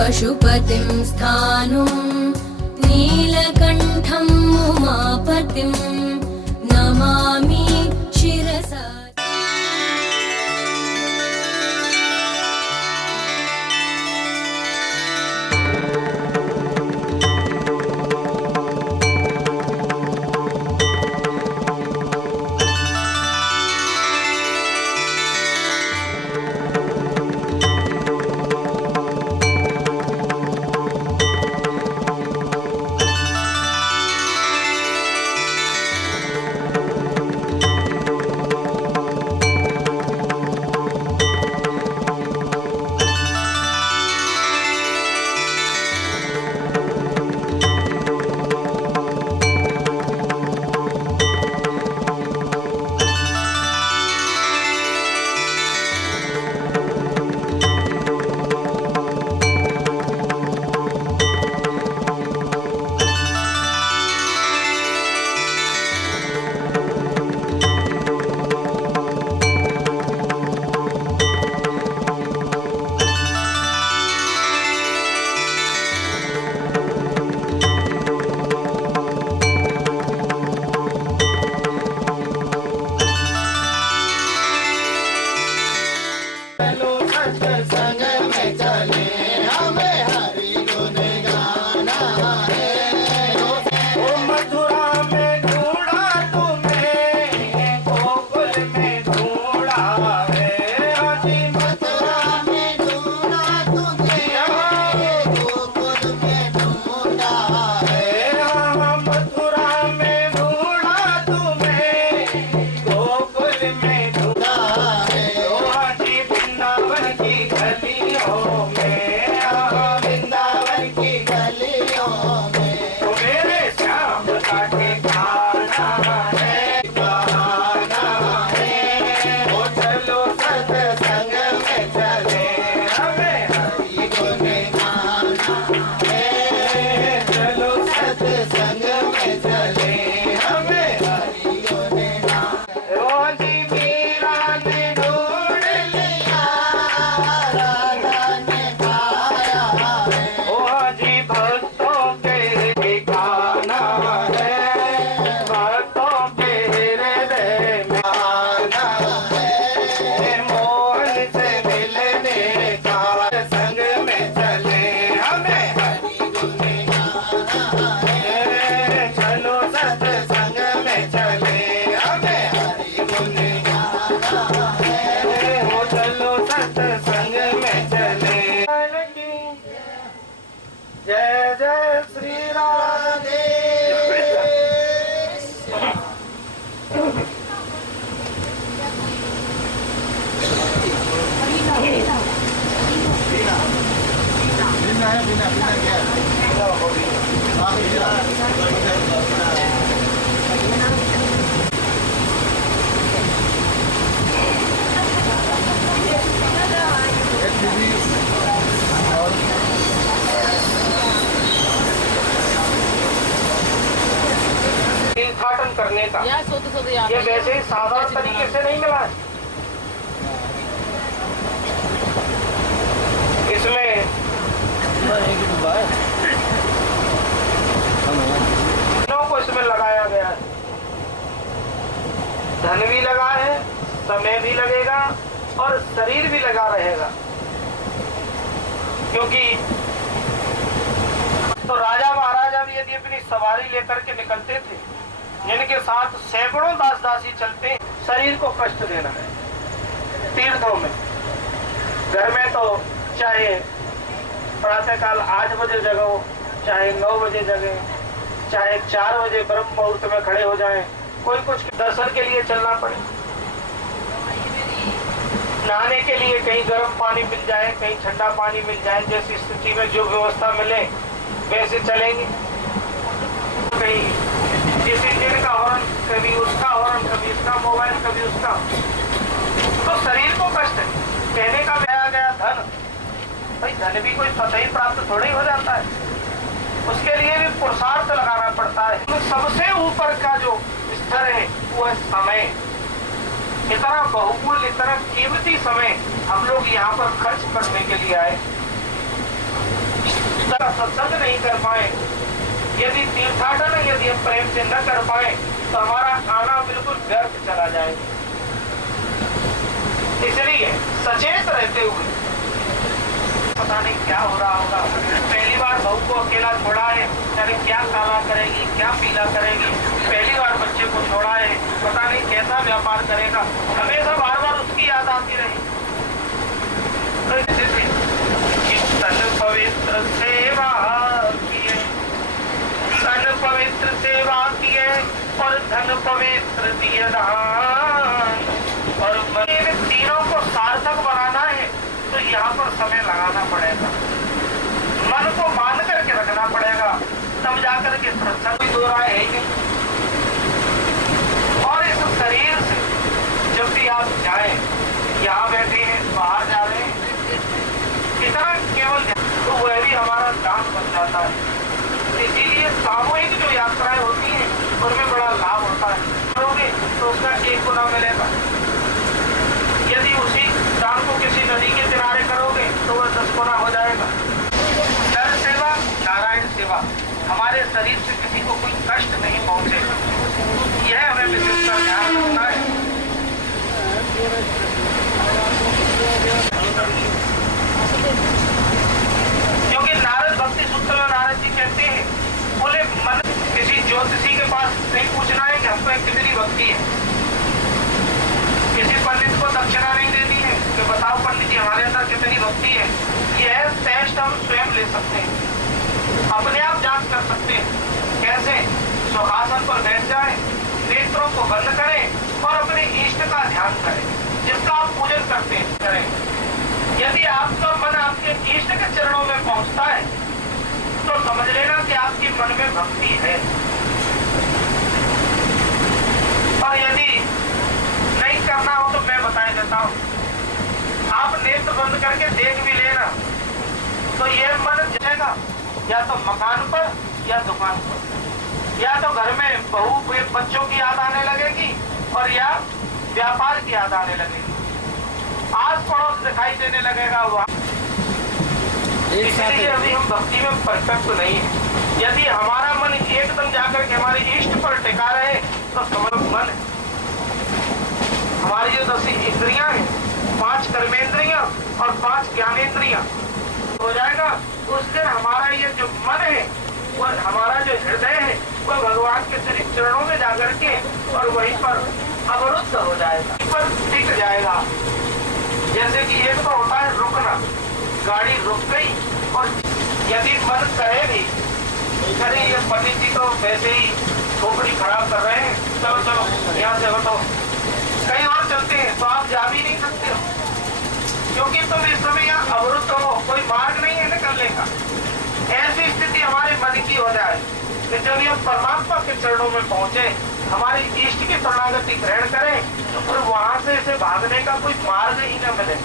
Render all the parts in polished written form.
पशुपतिं स्थाणुं नीलकण्ठं उमापतिं नमामि शिरसा। जय जय श्री राधे। उद्घाटन करने का ये वैसे ही साधारण तरीके से नहीं मिला है। इसमें को इसमें लगाया गया है, धन भी लगा है, समय भी लगेगा और शरीर भी लगा रहेगा। क्योंकि तो राजा महाराजा भी यदि अपनी सवारी लेकर के निकलते थे, जिनके साथ सैकड़ों दास दासी चलते, शरीर को कष्ट देना है। तीर्थों में घर में तो चाहे प्रातःकाल 8 बजे जगो, चाहे 9 बजे जगे, चाहे 4 बजे ब्रह्म मुहूर्त में खड़े हो जाएं, कोई कुछ दर्शन के लिए चलना पड़े, नहाने के लिए कहीं गर्म पानी मिल जाए, कहीं ठंडा पानी मिल जाए, जैसी स्थिति में जो व्यवस्था मिले वैसे चलेंगे। कहीं किसी दिन का हॉर्न, कभी उसका हॉर्न, कभी इसका मोबाइल, कभी उसका, तो शरीर को कष्ट है। कहने का गया धन, भाई धन भी कोई स्वतः ही प्राप्त थोड़ा ही हो जाता है, उसके लिए भी पुरुषार्थ लगाना पड़ता है। तो सबसे ऊपर का जो स्तर है वो है समय। इतना बहुमूल्य, इतना कीमती समय हम लोग यहाँ पर खर्च करने के लिए आए। सत्संग नहीं कर पाए, यदि तीर्थाटन यदि हम प्रेम से न कर पाए तो हमारा आना बिल्कुल व्यर्थ चला जाएगा। इसलिए सचेत रहते हुए, पता नहीं क्या हो रहा होगा, पहली बार बहू को अकेला छोड़ा है, यानी क्या काला करेगी, क्या पीला करेगी, पहली बार बच्चे को छोड़ा है, पता नहीं कैसा व्यापार करेगा, हमेशा बार बार उसकी याद आती रही। तन पवित्र सेवा किए, तन पवित्र सेवा किए और धन पवित्र दिए दान, और तीनों को सार्थक बनाना है तो यहाँ पर समय लगाना पड़ेगा, मन को मान करके रखना पड़ेगा, तब जाकर के सत्संग भी दो राय है नहीं। और इस शरीर से जब भी आप जाए, यहाँ बैठे हैं, बाहर जा रहे हैं, इतना केवल तो वह भी हमारा दान बन जाता है। इसीलिए सामूहिक जो यात्राएं होती हैं उनमें बड़ा लाभ होता है, करोगे तो उसका 1 गुना मिलेगा। यदि उसी दान को किसी नदी के किनारे करोगे तो वह 10 गुना हो जाएगा। नर सेवा, नारायण सेवा, हमारे शरीर से किसी को कोई कष्ट नहीं पहुंचे, यह हमें विशेष ध्यान रखना है। क्योंकि नारद भक्ति सूत्र में नारद जी कहते हैं, बोले मन किसी ज्योतिषी के पास नहीं पूछना है कि हमको कितनी भक्ति है, किसी पंडित को दक्षिणा नहीं देनी है कि बताओ पंडित जी हमारे अंदर कितनी भक्ति है। यह टेस्ट हम स्वयं ले सकते हैं, अपने आप जांच कर सकते हैं। कैसे? सुखासन पर बैठ जाए, नेत्रों को बंद करें और अपने इष्ट का ध्यान करें, जिसका आप पूजन करते हैं करें। यदि आपका मन आपके इष्ट के चरणों में पहुंचता है तो समझ लेना कि आपके मन में भक्ति है। और यदि नहीं करना हो तो मैं बता देता हूं, आप नेत्र बंद करके देख भी लेना तो यह मन जाएगा या तो मकान पर या दुकान पर, या तो घर में बहू बच्चों की याद आने लगेगी और या व्यापार की याद आने लगेगी, आस पड़ोस दिखाई देने लगेगा वहाँ। इसलिए अभी हम भक्ति में परफेक्ट नहीं है। यदि हमारा मन एकदम जाकर के हमारे इष्ट पर टिका रहे तो समझ मन हमारी जो 10 इंद्रियां हैं, 5 कर्मेंद्रियां और 5 ज्ञानेंद्रियां हो जाएगा। उस दिन हमारा ये जो मन है और हमारा जो हृदय है वह भगवान के श्री चरणों में जाकर के और वहीं पर अवरुद्ध हो जाएगा, पर टिक जाएगा। जैसे कि एक तो होता है रुकना, गाड़ी रुक गई और यदि मन करे भी अरे ये पंडित जी तो वैसे ही खोपड़ी खराब कर रहे हैं, चलो चलो यहाँ से हटो, कहीं और चलते हैं, तो आप जा भी नहीं सकते हो, क्योंकि तुम इस समय यहाँ अवरुद्ध हो, कोई मार्ग नहीं है निकलने का। ऐसी स्थिति हमारे मन की हो जाए कि जब हम परमात्मा के चरणों में पहुंचे, हमारे इष्ट की शरणागति ग्रहण करें तो फिर वहां से इसे भागने का कोई मार्ग ही न मिले।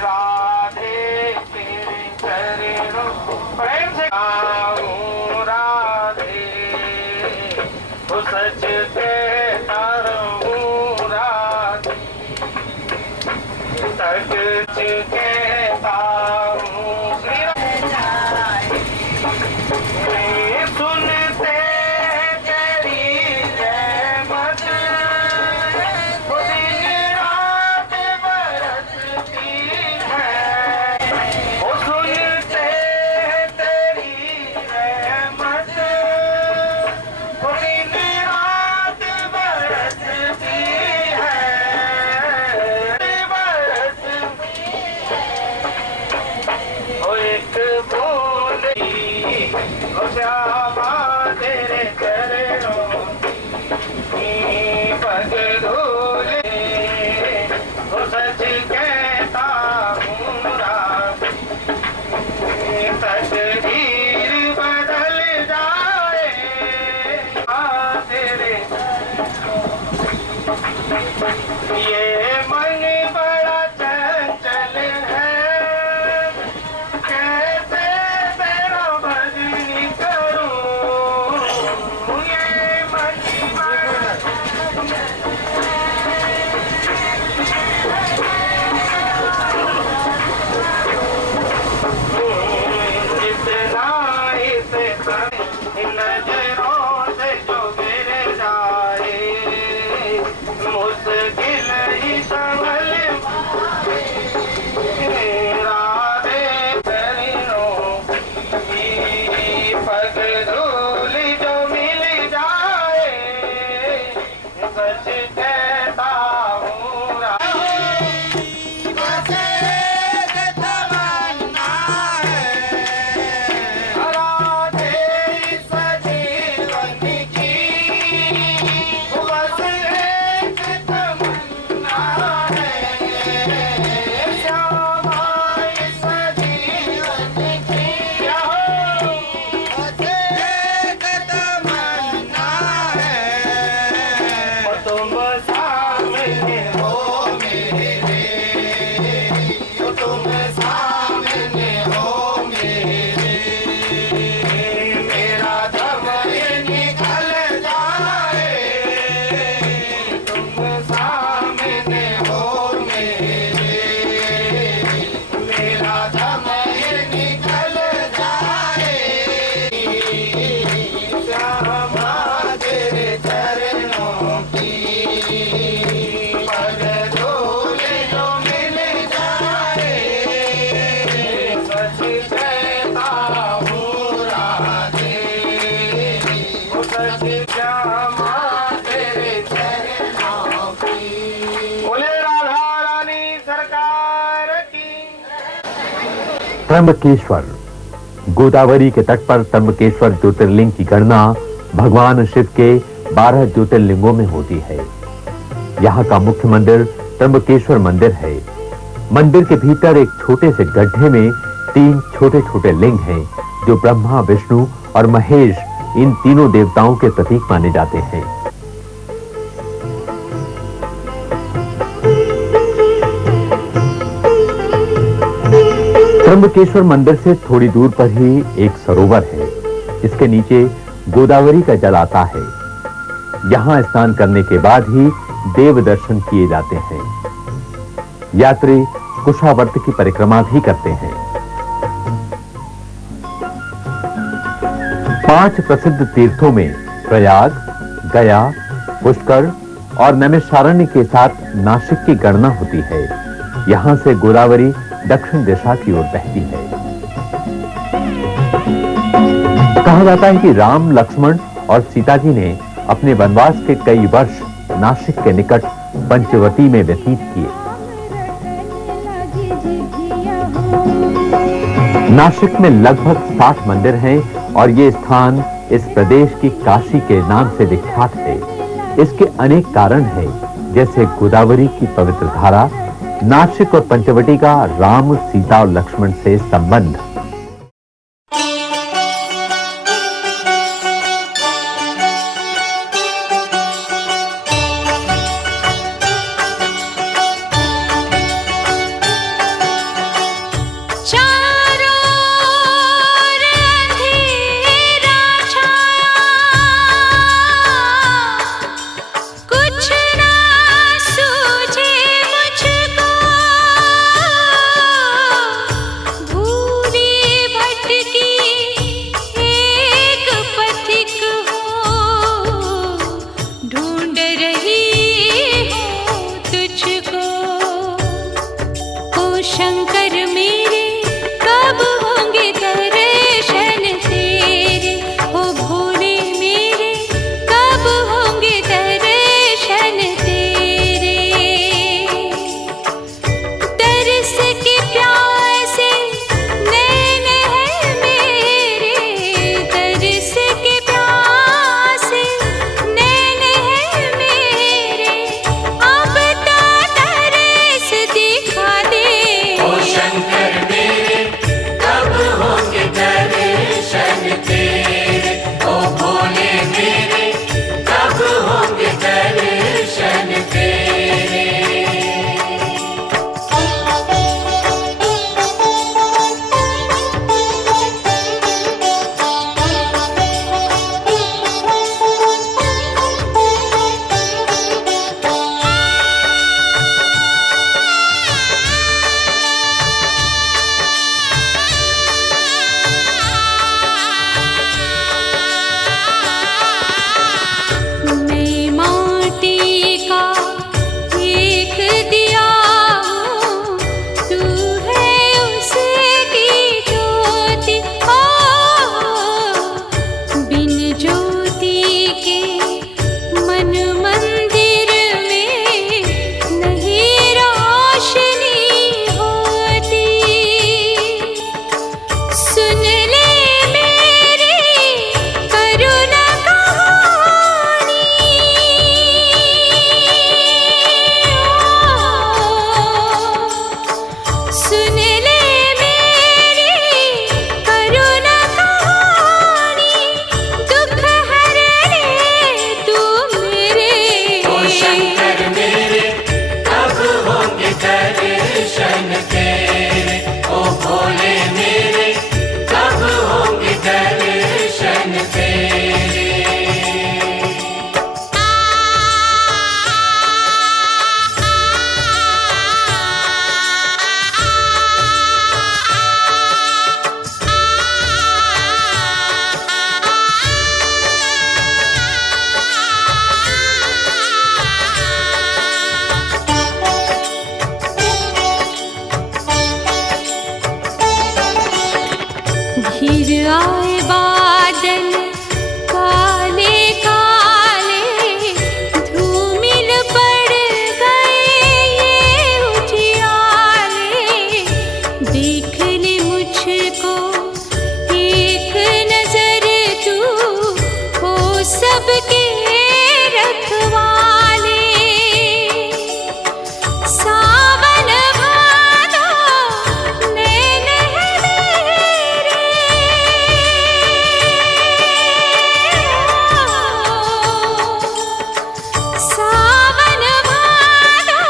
राधे तेरे चरणों प्रेम से राधे, वो सच कहता हूँ राधे, सच कहता हूँ श्री सुनते तेरी रहमत, वो दिन रात बरसती है, वो सुनते तेरी रहमत, वो दिन रात बरसती है, बरसती त्र्यंबकेश्वर। गोदावरी के तट पर त्र्यंबकेश्वर ज्योतिर्लिंग की गणना भगवान शिव के 12 ज्योतिर्लिंगों में होती है। यहाँ का मुख्य मंदिर त्र्यंबकेश्वर मंदिर है। मंदिर के भीतर एक छोटे से गड्ढे में 3 छोटे-छोटे लिंग हैं, जो ब्रह्मा, विष्णु और महेश इन तीनों देवताओं के प्रतीक माने जाते हैं। त्र्यंबकेश्वर मंदिर से थोड़ी दूर पर ही एक सरोवर है। इसके नीचे गोदावरी का जल आता है। यहां स्नान करने के बाद ही देव दर्शन किए जाते हैं। यात्री कुशावर्त की परिक्रमा भी करते हैं। 5 प्रसिद्ध तीर्थों में प्रयाग, गया, पुष्कर और नैमिषारण्य के साथ नासिक की गणना होती है। यहां से गोदावरी दक्षिण दिशा की ओर बहती है। कहा जाता है कि राम, लक्ष्मण और सीता जी ने अपने वनवास के कई वर्ष नासिक के निकट पंचवटी में व्यतीत किए। नासिक में लगभग 60 मंदिर हैं और ये स्थान इस प्रदेश की काशी के नाम से विख्यात है। इसके अनेक कारण हैं, जैसे गोदावरी की पवित्र धारा, नासिक और पंचवटी का राम, सीता और लक्ष्मण से संबंध। भूरी सावन भादो नैन है मेरे, सावन भादो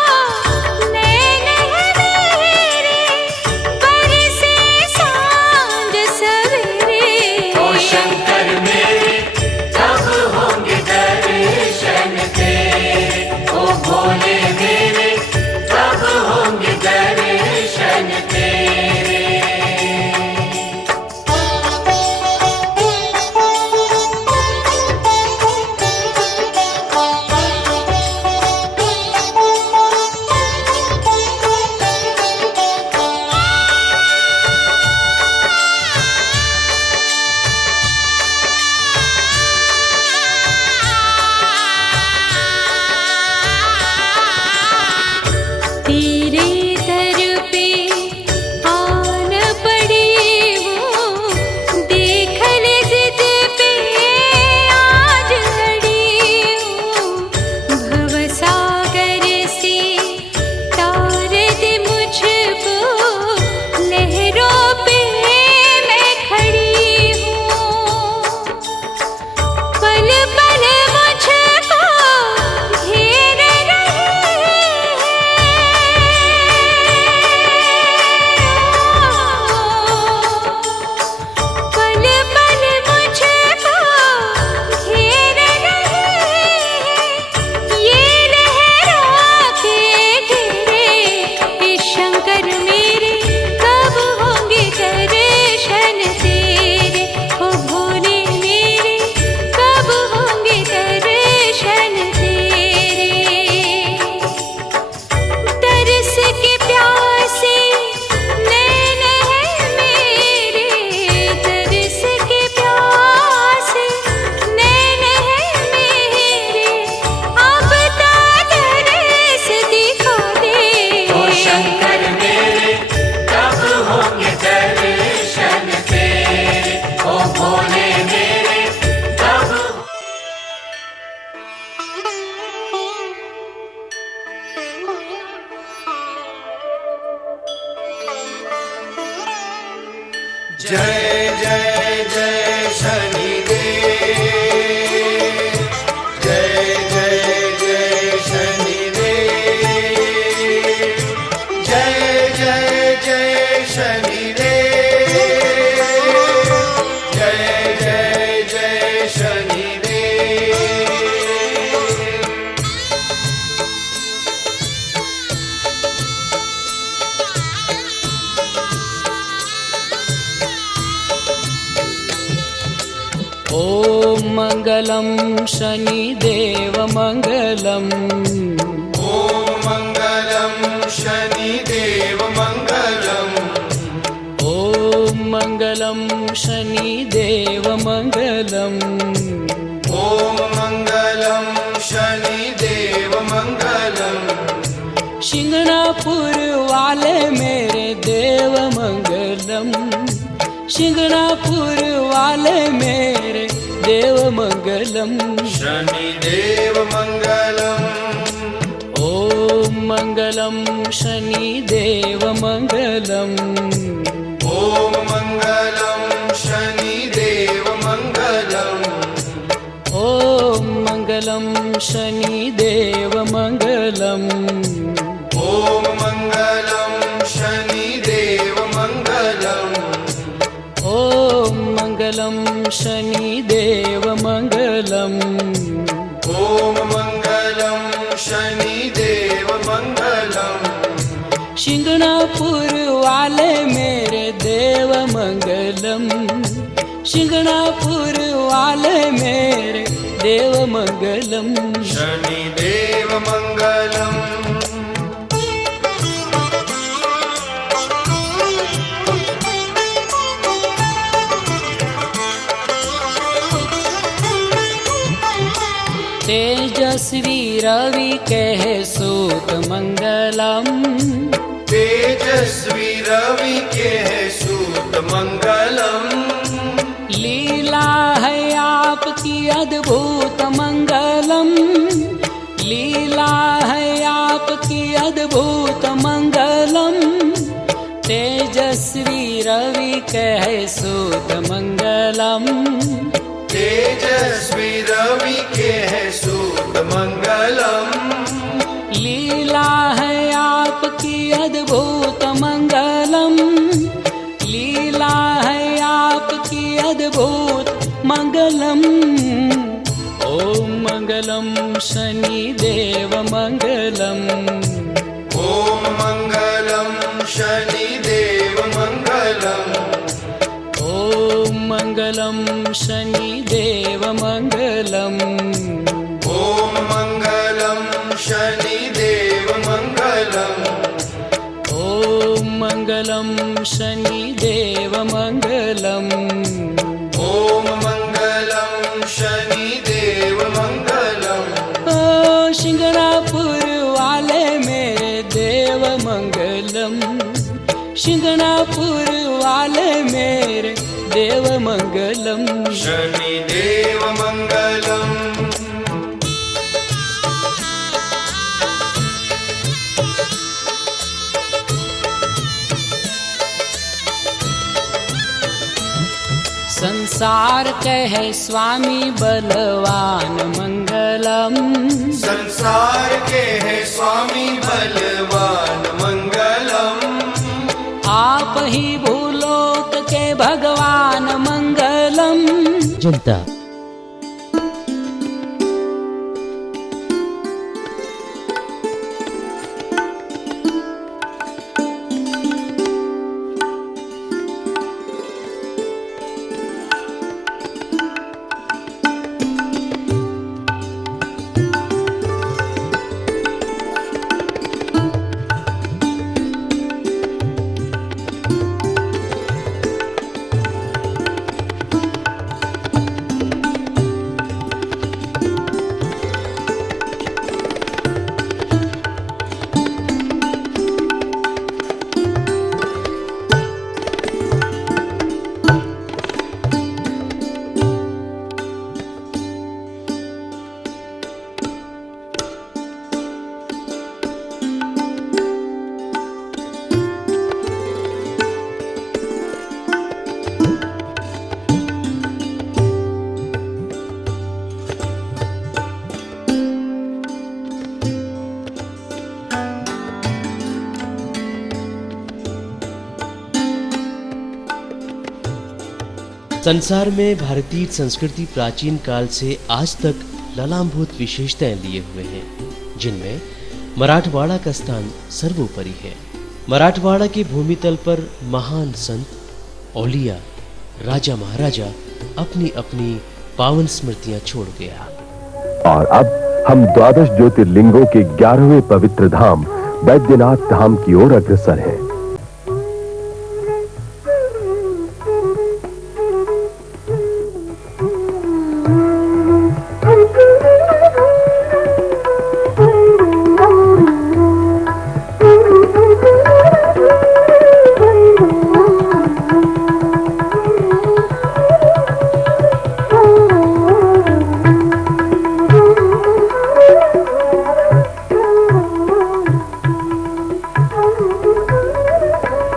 नैन है मेरे, बरसे सांझ सवेरे। ओ शंकर मेरे कब होंगे दर्शन तेरे, ओ भोले मेरे कब होंगे दर्शन तेरे। तेरे दर पे आन पड़ी हूँ, देख ले जिद पे आज लड़ी हूँ। भवसागर से तार दे मुझको, लहरों पे मैं खड़ी हूँ। पल पल मुझको घेर रही पल पल मुझको घेर रही, ये लहरों के घेरे। हे शंकर मेरे कब होंगे दर्शन तेरे, ओ भोले मेरे कब होंगे दर्शन तेरे। तरस के प्यासे नैन है मेरे, तरस के प्यासे नैन है मेरे, अब तरस दिखा दे। ओ शंकर मेरे कब होंगे दर्शन तेरे, ओ भोले मेरे कब। जय जय जय शनिदेव, जय जय जय शनिदेव, जय जय जय शनिदेव, जय जय जय शनिदेव। ॐ मङ्गलं शनिदेव मङ्गलम्, ॐ मङ्गलं शनिदेव मङ्गलम्, ॐ मङ्गलं शनिदेव मङ्गलम्। ॐ मङ्गलं शनिदेव मङ्गलम्। शिंगणापुर वाले मेरे देव मंगलम, शिंगणापुर वाले मेरे देव मंगलम। शनिदेव मङ्गलम्, ॐ मङ्गलं शनिदेव मङ्गलम्, ॐ मङ्गलं शनिदेव मङ्गलम्, ॐ मङ्गलं शनिदेव मङ्गलम्, ॐ मङ्गलं शनिदेव मङ्गलम्, ॐ मङ्गलं शनिदेव मङ्गलम्। ॐ मङ्गलं शनिदेव मङ्गलम्। शिंगणापुर वाले मेरे देव मंगलम, शिंगणापुर वाले मेरे देव मंगलम। शनिदेव मङ्गलम्, तेजस्वी रवि कह सूत मंगलम, तेजस्वी रवि के सूत मंगलम। लीला है आपकी अद्भुत मंगलम, लीला है आप आपकी अद्भुत मंगलम। तेजस्वी रवि कहे सूत मंगलम। तेजस्वी रवि के है सूत मंगलम। लीला है आपकी अद्भुत मंगलम। लीला है आपकी अद्भुत मंगलम। ओम मंगलम शनि देव मंगलम। ओम मंगलम शनि देव मंगलम। ओम मंगलम शनि देव मंगलम। ओम मंगलम शनि देव मंगलम। ओम मंगलम शनि देव मंगलम। ओम मंगलम शनि देव मंगलम। ओ शिंगणापुर वाले मेरे देव मंगलम। शिंगणापुर वाले मेरे देव मंगलम। शनि देव मंगलम। संसार कहे स्वामी बलवान मंगलम। संसार के है स्वामी बलवान मंगलम। आप ही भूलोक के भगवान मंगलम। जनता संसार में भारतीय संस्कृति प्राचीन काल से आज तक ललांभूत विशेषताएं लिए हुए हैं, जिनमें मराठवाड़ा का स्थान सर्वोपरि है। मराठवाड़ा की भूमि तल पर महान संत, औलिया, राजा महाराजा अपनी अपनी पावन स्मृतियां छोड़ गया। और अब हम 12 ज्योतिर्लिंगों के 11वें पवित्र धाम बैद्यनाथ धाम की ओर अग्रसर हैं।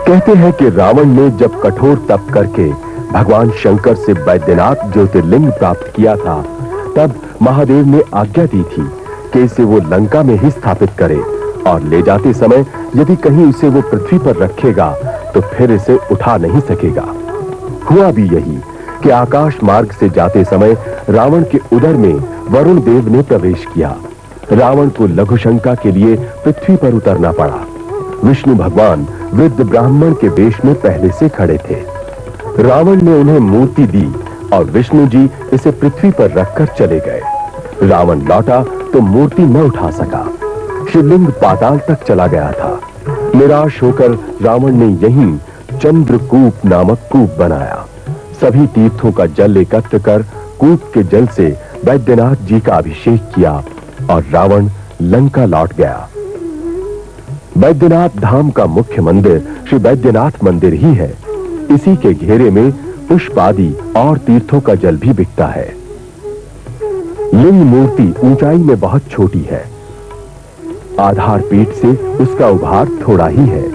कहते हैं कि रावण ने जब कठोर तप करके भगवान शंकर से बैद्यनाथ ज्योतिर्लिंग प्राप्त किया था, तब महादेव ने आज्ञा दी थी कि इसे वो लंका में ही स्थापित करे और ले जाते समय यदि कहीं इसे वो पृथ्वी पर रखेगा तो फिर इसे उठा नहीं सकेगा। हुआ भी यही कि आकाश मार्ग से जाते समय रावण के उदर में वरुण देव ने प्रवेश किया। रावण को लघुशंका के लिए पृथ्वी पर उतरना पड़ा। विष्णु भगवान वृद्ध ब्राह्मण के वेश में पहले से खड़े थे। रावण ने उन्हें मूर्ति दी और विष्णु जी इसे पृथ्वी पर रखकर चले गए। रावण लौटा तो मूर्ति न उठा सका। शिवलिंग पाताल तक चला गया था। निराश होकर रावण ने यहीं चंद्रकूप नामक कूप बनाया। सभी तीर्थों का जल एकत्र कर कूप के जल से बैद्यनाथ जी का अभिषेक किया और रावण लंका लौट गया। बैद्यनाथ धाम का मुख्य मंदिर श्री बैद्यनाथ मंदिर ही है। इसी के घेरे में पुष्प आदि और तीर्थों का जल भी बिकता है। लिंग मूर्ति ऊंचाई में बहुत छोटी है। आधार पीठ से उसका उभार थोड़ा ही है।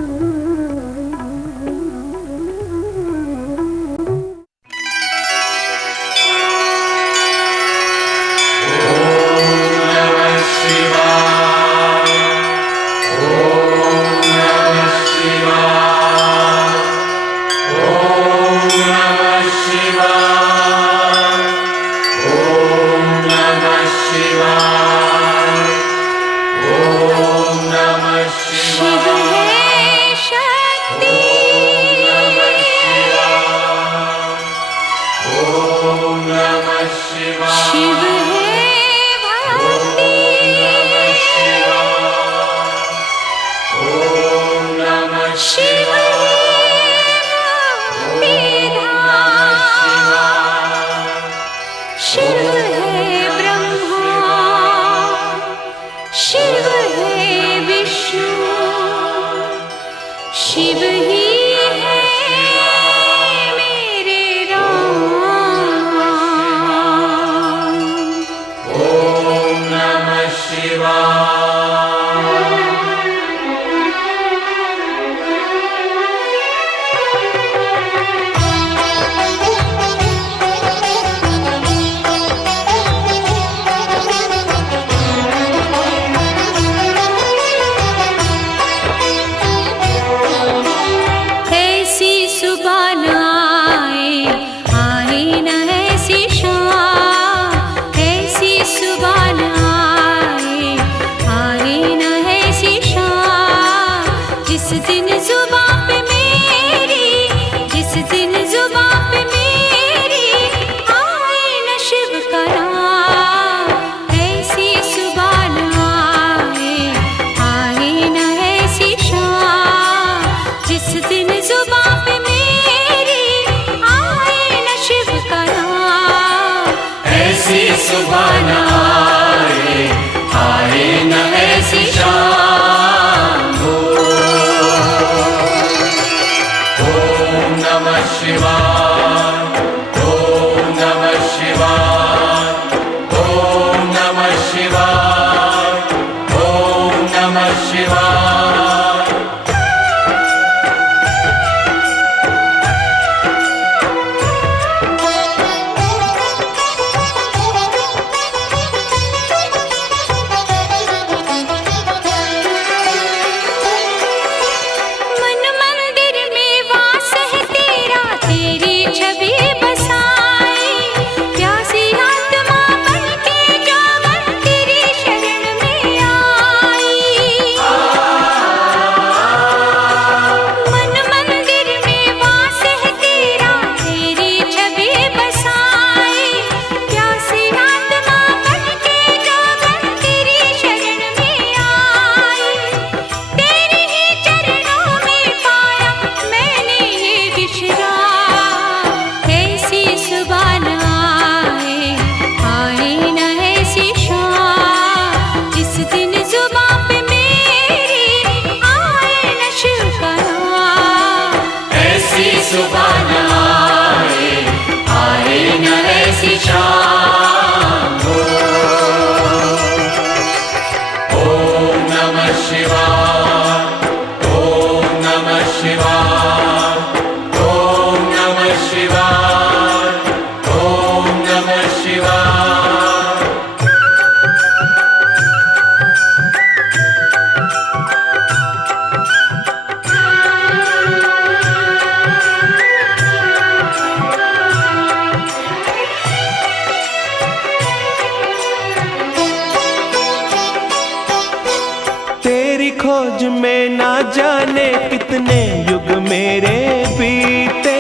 खोज में ना जाने कितने युग मेरे बीते,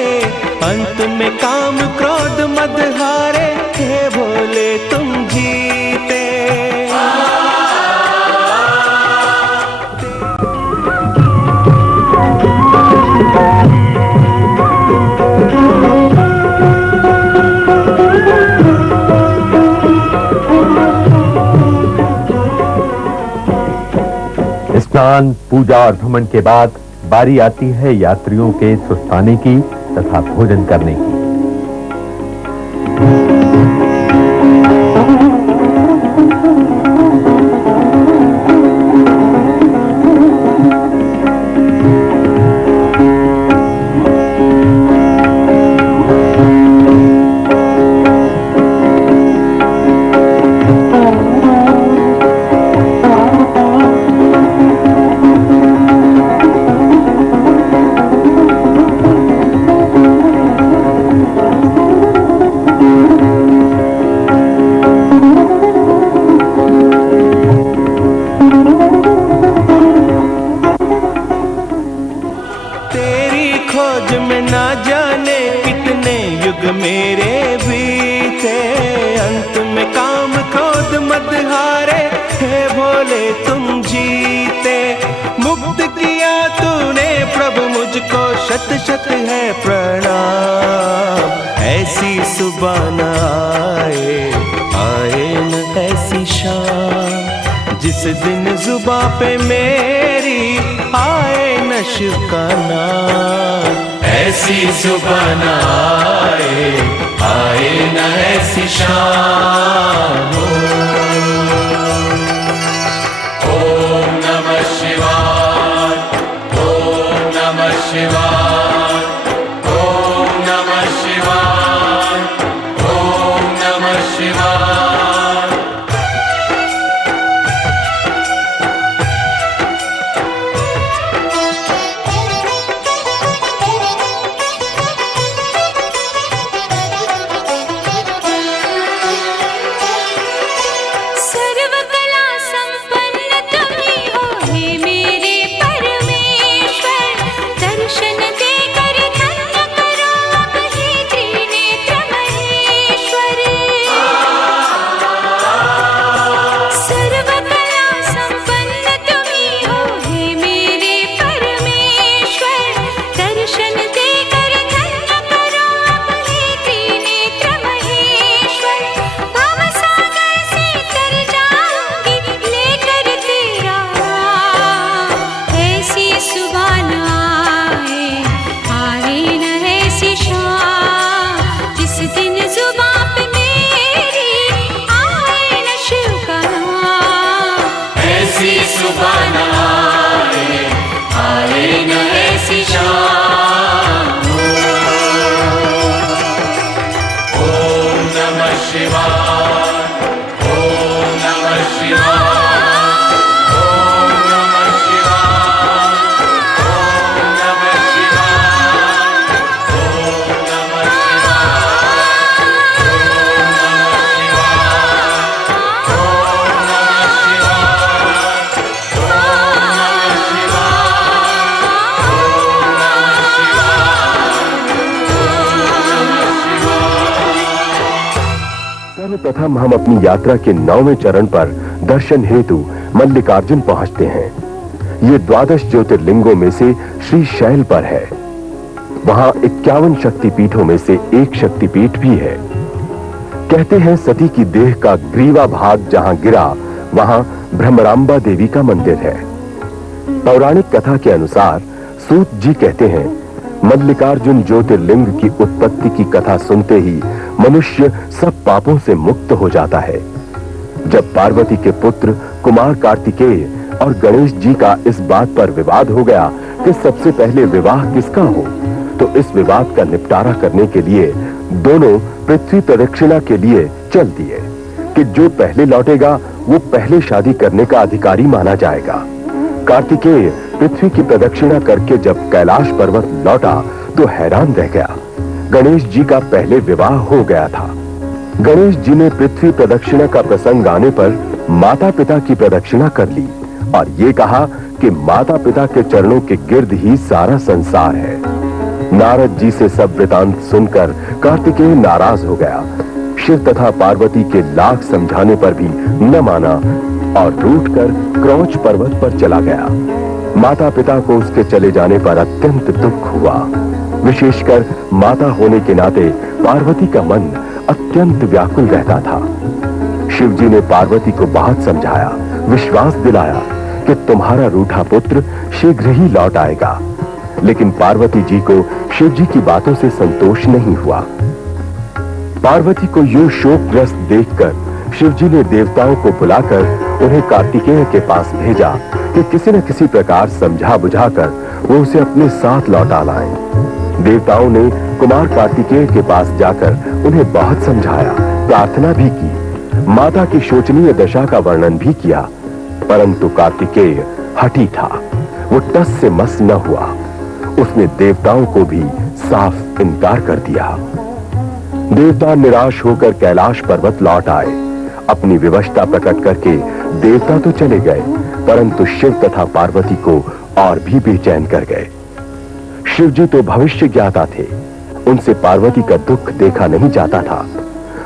अंत में काम क्रोध मद हारे, हे भोले तुम जीते। स्नान, पूजा और भ्रमण के बाद बारी आती है यात्रियों के सुस्ताने की तथा भोजन करने की। तेरी खोज में ना जाने कितने युग मेरे बीते, अंत में काम क्रोध मद हारे, हे भोले तुम जीते। मुक्त किया तूने प्रभु मुझको, शत शत है प्रणाम। ऐसी सुबह न आए न ऐसी शाम, जिस दिन जुबां पे मेरी आए न शिव का नाम। ऐसी सुबह न आए न ऐसी शाम। ओम नमः शिवाय, ओम नमः शिवाय, ओम नमः शिवाय, ओम नमः शिवाय। सर्वकला संपन्न तुम्ही हो हे मेरे परमेश्वर, दर्शन देकर धन्य करो अब हे त्रिनेत्र महेश्वर। सर्वकला संपन्न तुम्ही हो हे मेरे परमेश्वर, दर्शन देकर धन्य करो अब हे त्रिनेत्र महेश्वर। भव सागर से तर जाऊंगी लेकर तेरा, ऐसी सुबह न आए न ऐसी शाम, जिस दिन जुबां पे मेरी आए न शिव का नाम। ऐसी सुबह न आए न ऐसी शाम। ओम नमः शिवाय, ओम नमः शिवाय, ओम नमः शिवाय, ओम नमः शिवाय, ओम नमः सर्वप्रथम हम अपनी यात्रा के 9वें चरण पर दर्शन हेतु मल्लिकार्जुन पहुंचते हैं। ये 12 ज्योतिर्लिंगों में से श्री शैल पर है। वहां 51 शक्तिपीठों में से एक शक्तिपीठ भी है। कहते हैं सती की देह का ग्रीवा भाग जहां गिरा वहां भ्रमरांबा देवी का मंदिर है। पौराणिक कथा के अनुसार सूत जी कहते हैं मल्लिकार्जुन ज्योतिर्लिंग की उत्पत्ति की कथा सुनते ही मनुष्य सब पापों से मुक्त हो जाता है। जब पार्वती के पुत्र कुमार कार्तिकेय और गणेश जी का इस बात पर विवाद हो गया कि सबसे पहले विवाह किसका हो, तो इस विवाद का निपटारा करने के लिए दोनों पृथ्वी प्रदक्षिणा के लिए चल दिए कि जो पहले लौटेगा वो पहले शादी करने का अधिकारी माना जाएगा। कार्तिकेय पृथ्वी की प्रदक्षिणा करके जब कैलाश पर्वत लौटा तो हैरान रह गया। गणेश जी का पहले विवाह हो गया था। गणेश जी ने पृथ्वी प्रदक्षिणा का प्रसंग आने पर माता पिता की प्रदक्षिणा कर ली और ये कहा कि माता पिता के चरणों के गिर्द ही सारा संसार है। नारद जी से सब वृतांत सुनकर कार्तिकेय नाराज हो गया। शिव तथा पार्वती के लाख समझाने पर भी न माना और रूठकर क्रौच पर्वत पर चला गया। माता पिता को उसके चले जाने पर अत्यंत दुख हुआ। विशेषकर माता होने के नाते पार्वती का मन अत्यंत व्याकुल रहता था। शिव जी ने पार्वती को बहुत समझाया, विश्वास दिलाया कि तुम्हारा रूठा पुत्र शीघ्र ही लौट आएगा, लेकिन पार्वती जी को शिव जी की बातों से संतोष नहीं हुआ। पार्वती को यूं शोकग्रस्त देखकर शिव जी ने देवताओं को बुलाकर उन्हें कार्तिकेय के पास भेजा कि किसी न किसी प्रकार समझा बुझाकर वो उसे अपने साथ लौटा लाएं। देवताओं ने कुमार कार्तिकेय के पास जाकर उन्हें बहुत समझाया, प्रार्थना भी की, माता की शोचनीय दशा का वर्णन भी किया, परंतु कार्तिकेय हठी था। वो टस से मस न हुआ। उसने देवताओं को भी साफ इनकार कर दिया। देवता निराश होकर कैलाश पर्वत लौट आए। अपनी विवशता प्रकट करके देवता तो चले गए, परंतु शिव तथा पार्वती को और भी बेचैन कर गए। शिवजी तो भविष्य ज्ञाता थे, उनसे पार्वती का दुख देखा नहीं जाता था।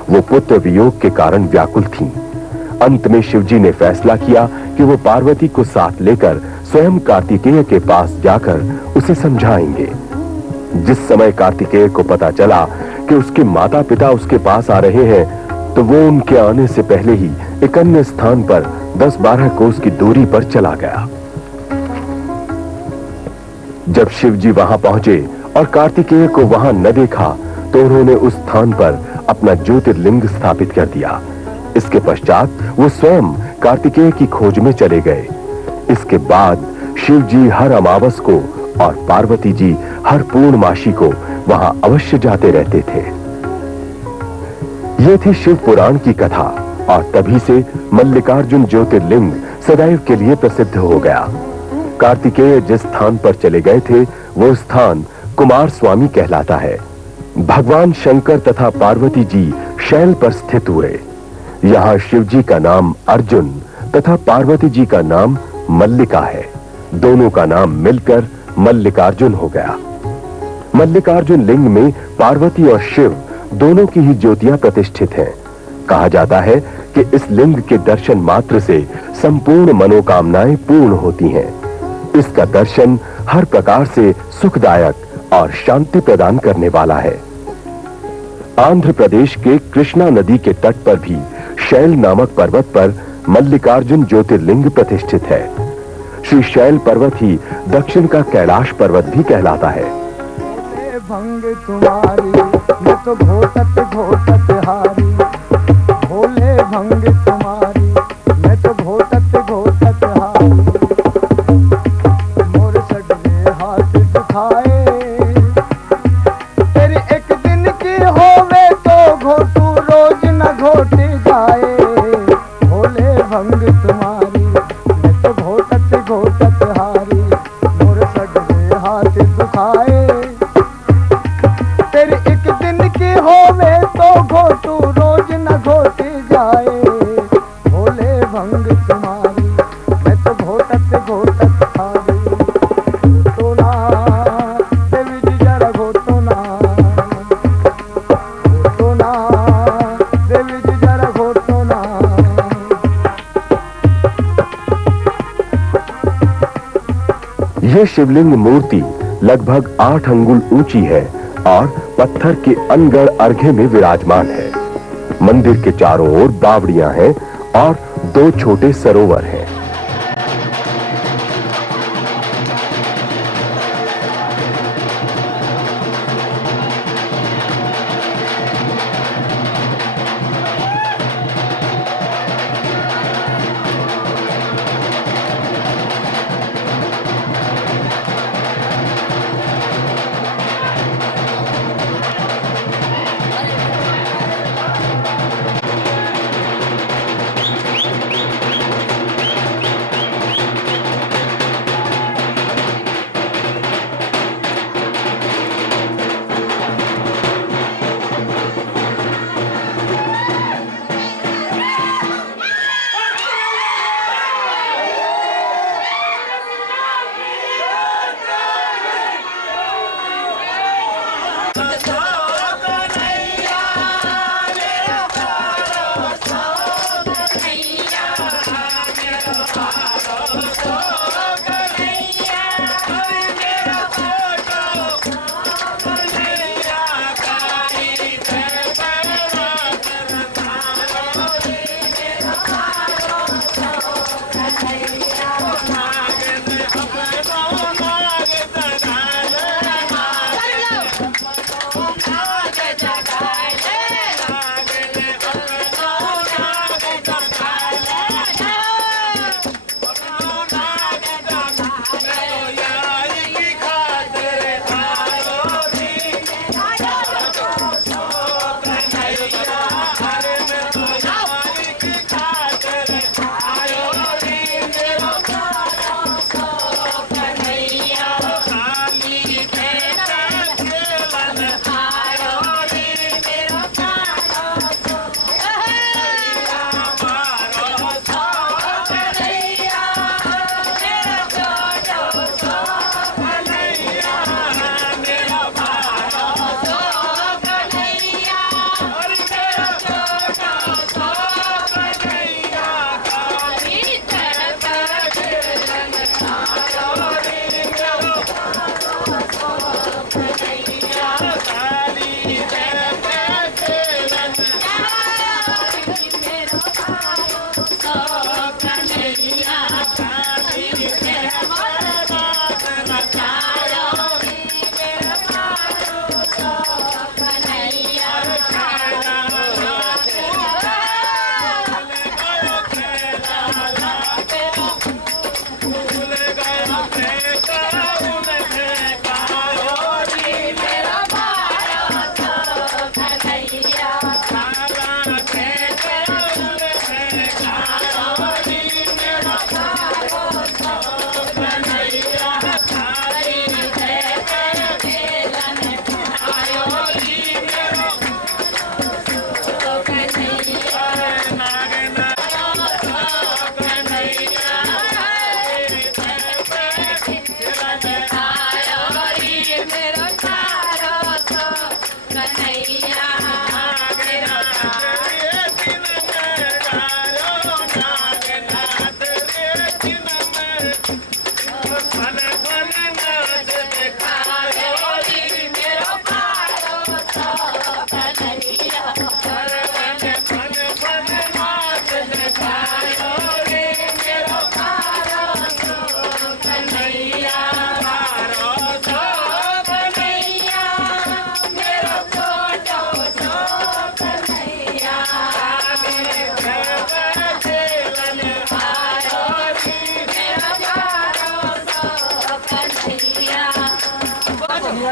वो पुत्र वियोग के कारण व्याकुल थीं। अंत में शिवजी ने फैसला किया कि वो पार्वती को साथ लेकर स्वयं कार्तिकेय के पास जाकर उसे समझाएंगे। जिस समय कार्तिकेय को पता चला कि उसके माता पिता उसके पास आ रहे हैं, तो वो उनके आने से पहले ही एक अन्य स्थान पर 10-12 कोस की दूरी पर चला गया। जब शिवजी वहां पहुंचे और कार्तिकेय को वहां न देखा, तो उन्होंने उस स्थान पर अपना ज्योतिर्लिंग स्थापित कर दिया। इसके पश्चात वो स्वयं कार्तिकेय की खोज में चले गए। इसके बाद शिवजी हर अमावस को और पार्वती जी हर पूर्णमासी को वहां अवश्य जाते रहते थे। ये थी शिव पुराण की कथा, और तभी से मल्लिकार्जुन ज्योतिर्लिंग सदैव के लिए प्रसिद्ध हो गया। कार्तिकेय जिस स्थान पर चले गए थे, वो स्थान कुमार स्वामी कहलाता है। भगवान शंकर तथा पार्वती जी शैल पर स्थित हुए। यहाँ शिव जी का नाम अर्जुन तथा पार्वती जी का नाम मल्लिका है। दोनों का नाम मिलकर मल्लिकार्जुन हो गया। मल्लिकार्जुन लिंग में पार्वती और शिव दोनों की ही ज्योतियां प्रतिष्ठित हैं। कहा जाता है कि इस लिंग के दर्शन मात्र से संपूर्ण मनोकामनाएं पूर्ण होती हैं। इसका दर्शन हर प्रकार से सुखदायक और शांति प्रदान करने वाला है। आंध्र प्रदेश के कृष्णा नदी के तट पर भी शैल नामक पर्वत पर मल्लिकार्जुन ज्योतिर्लिंग प्रतिष्ठित है। श्री शैल पर्वत ही दक्षिण का कैलाश पर्वत भी कहलाता है। भंग तुम्हारी मैं तो घोटत घोटत हारी, भोले भंग तुम्हारी मैं तो घोटत घोटत हारी, मोर सजने हाथ दुखाए, तेरी एक दिन की होवे तो घोटू रोज न घोट जाए, भोले भंग तुम्हारी मैं तो घोटत घोटत हारी, मोर सजने हाथ दुखाए, तेरी एक दिन की होवे तो घोटू रोज न घोट जाए, भोले भंग तुम्हारी मैं तो घोटत घोटत हारी, घोटो ना देवी जी जरा घोटो ना, घोटो ना देवी जी जरा घोटो ना। यह शिवलिंग मूर्ति लगभग 8 अंगुल ऊंची है और पत्थर के अनगढ़ अर्घे में विराजमान है। मंदिर के चारों ओर बावड़ियां हैं और 2 छोटे सरोवर हैं।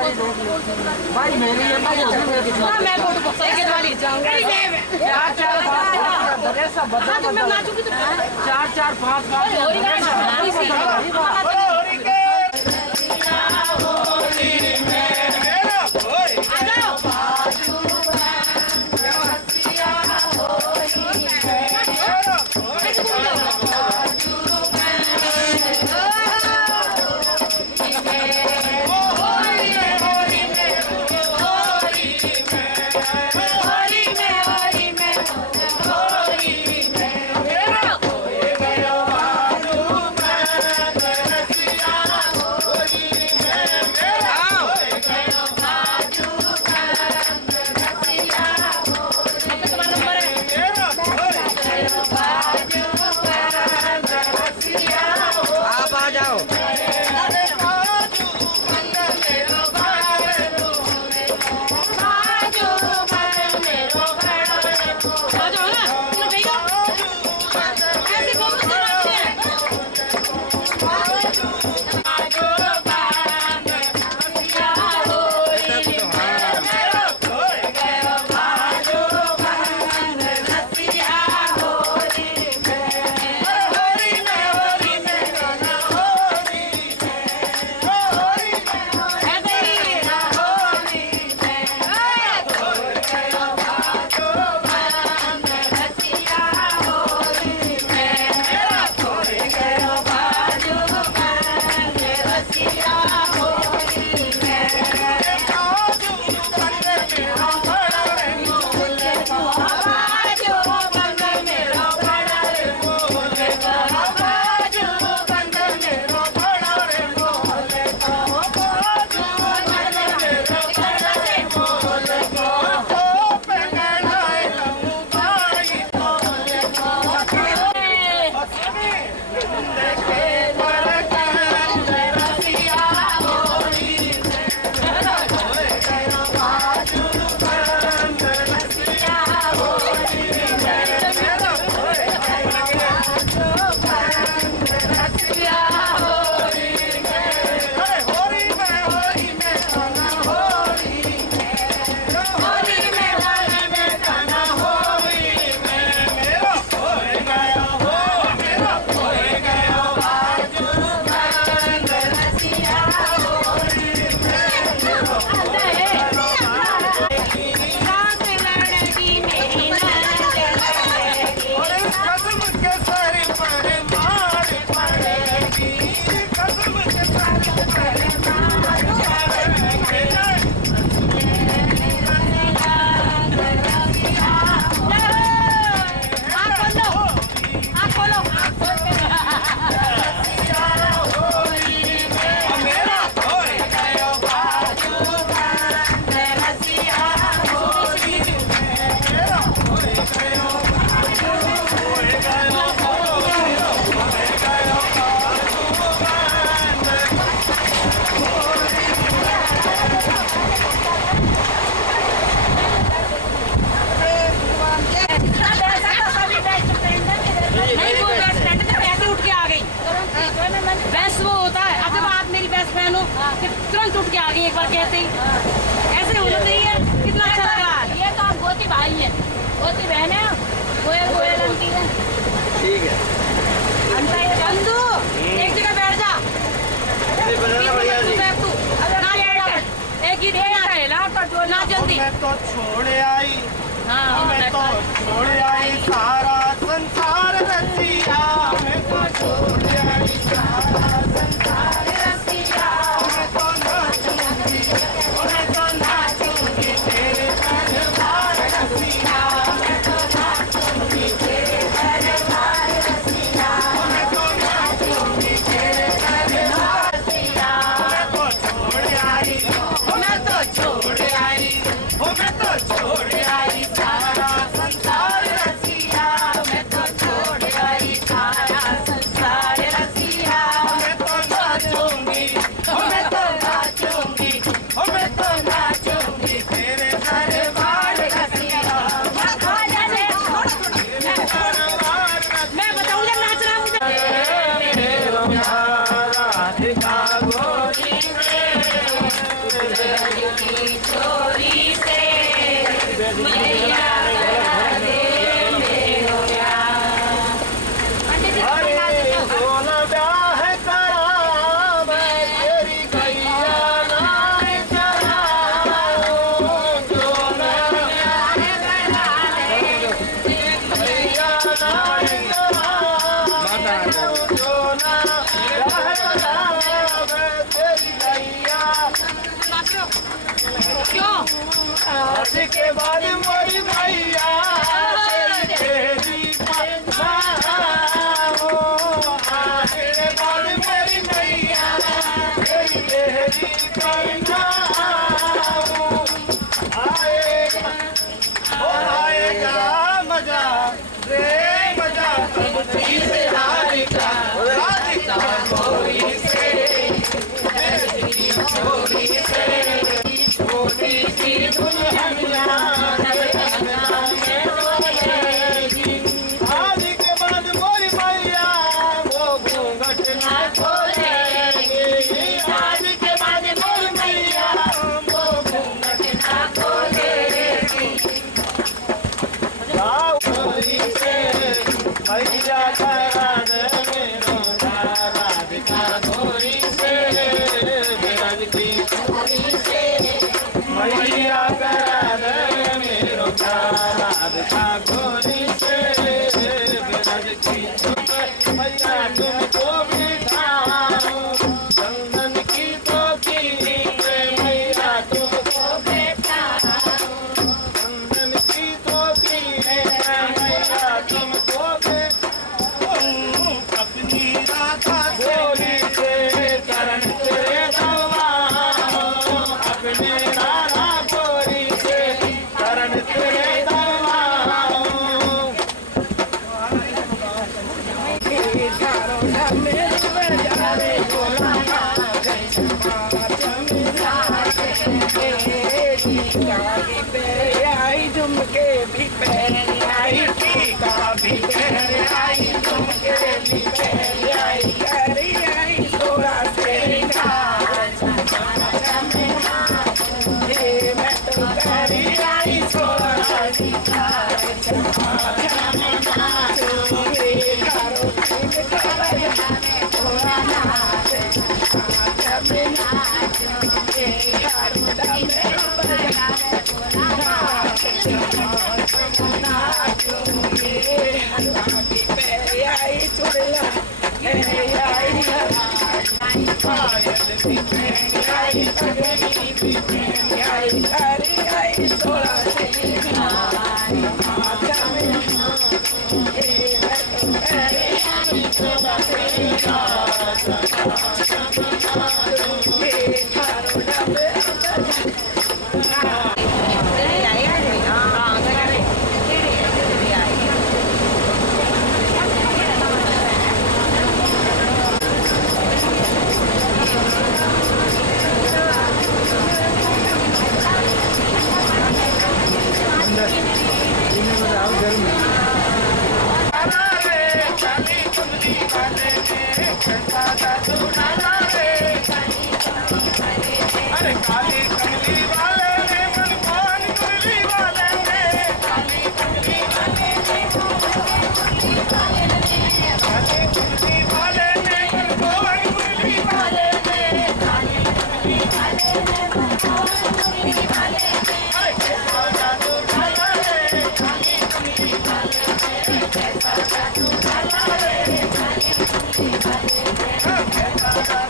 भाई मेरी है मैं फोटो वाली जाऊंगा छोड़ आई सारा संसार रसिया मैं तो छोड़ की छोरी से मैया करा दे मेरो प्यार। अरे सोना ब्याह करा मैं तेरी गैया नाय चराऊं, सोना ब्याह करा दे गैया नाय चराऊं, सोना ब्याह करा मैं तेरी गैया। क्यों? आज के बाद मोरी भैया तेरी पछाओ, आज के बाद मेरी भैया तेरी पछाओ। आएगा ओ आएगा मजा रे मजा सबकी से राधिका गोरी से मेरी छोरी से छोटी सी दुल्हनिया आज के बाद मोरी भैया वो घूंघट ना खोलेगी, आज के बाद मोरी भैया वो घूंघट ना खोलेगी। गोरी से भैया करा दे मेरो राधिका गोरी से बिरज की छोरी से भैया करा दे मेरो राधिका गोरी से बिरज की छोरी। भैया तुमको बिठाऊं चंदन की तो की भैया तुमको बिठाऊं चंदन की तो की भैया तुमको बिठाऊं अपनी राधा गोरी से करण तेरे दरबार, अपने राधा गोरी से करण तेरे दरबार। आई झुमके भी पहन आई टीका भी पहन आई झुमके भी पहन आई अरे आई थोड़ा से मैं तो करी आई थोड़ा अरे काली कमली वाले ने मन मोहन मुरली वाले ने काली कमली वाले ने काली कमली वाले ने मन मोहन मुरली वाले ने काली कमली वाले ने मन मोहन मुरली वाले ने अरे कैसा जादू डाला रे काली कमली वाले ने कैसा जादू डाला रे काली कमली वाले ने कैसा जादू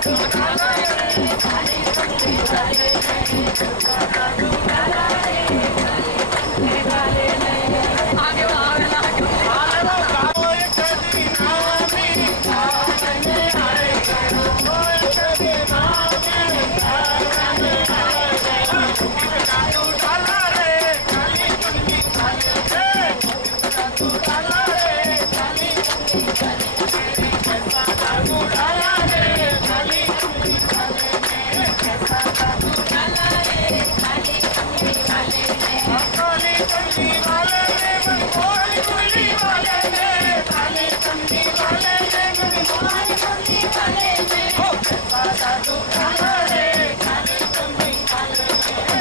डाला रे काली कमली वाले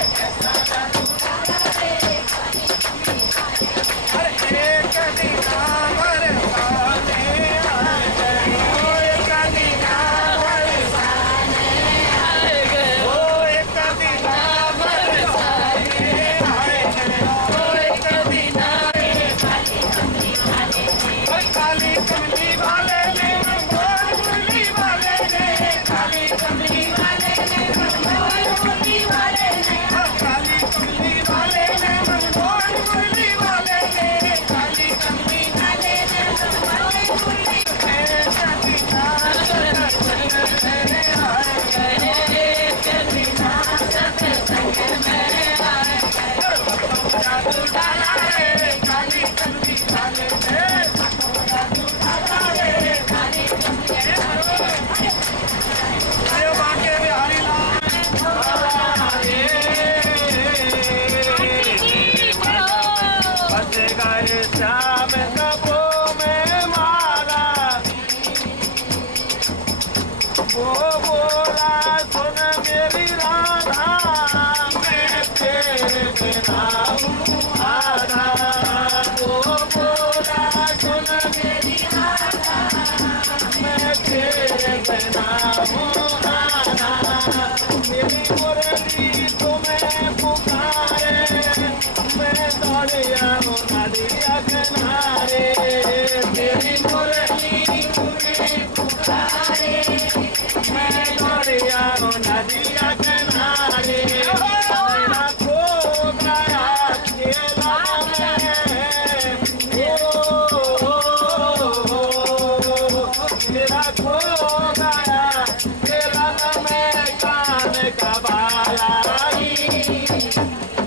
जादू डाला रे काली चंदी डाले रे डाला रे काली चंदी अरे बाके बिहारी बजेगा ये श्याम कबों में माला वो बोला सुन मेरी राधा मैं तेरे बिना हूँ आधा वो बोला सुन मेरी राधा मैं तेरे बिना हूँ आधा मेरी मुरली तुम्हें पुकारे मैं दौड़िया हूँ नदिया किनारे मेरी मुरली तुम्हें पुकारे मैं दौड़िया हूँ नदिया किनारे मेरा खो गया खेला मेरा खो गया खेला में कान का बाला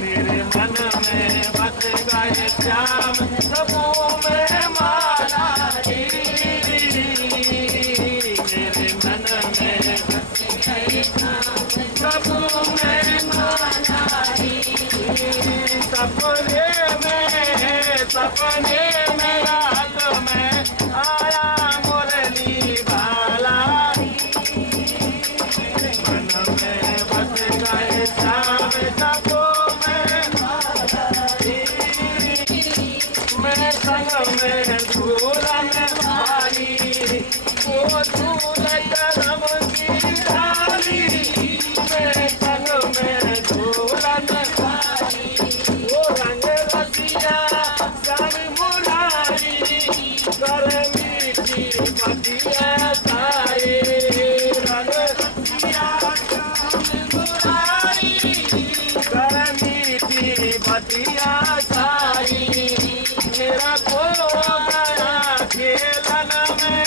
मेरे मन में बस गए श्याम सबों में माला मेरे मन में बस गए सबों में माला सपने में रात में आया मुरली बाला मन में बस गए श्याम सबों में मैं संग में झूलन वाली वो झूल करम की डाली मैं संग में झूलन वाली वो रंग रसिया सन मुरारी कर मीठी बतिया सारे रंग रसिया सन मुरारी कर मीठी बतिया सारी मेरा खो गया खेलन में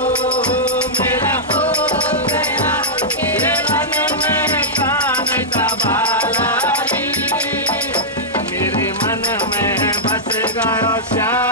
मेरा खो गया खेलन में कान का बाला मेरे मन में बस गया श्याम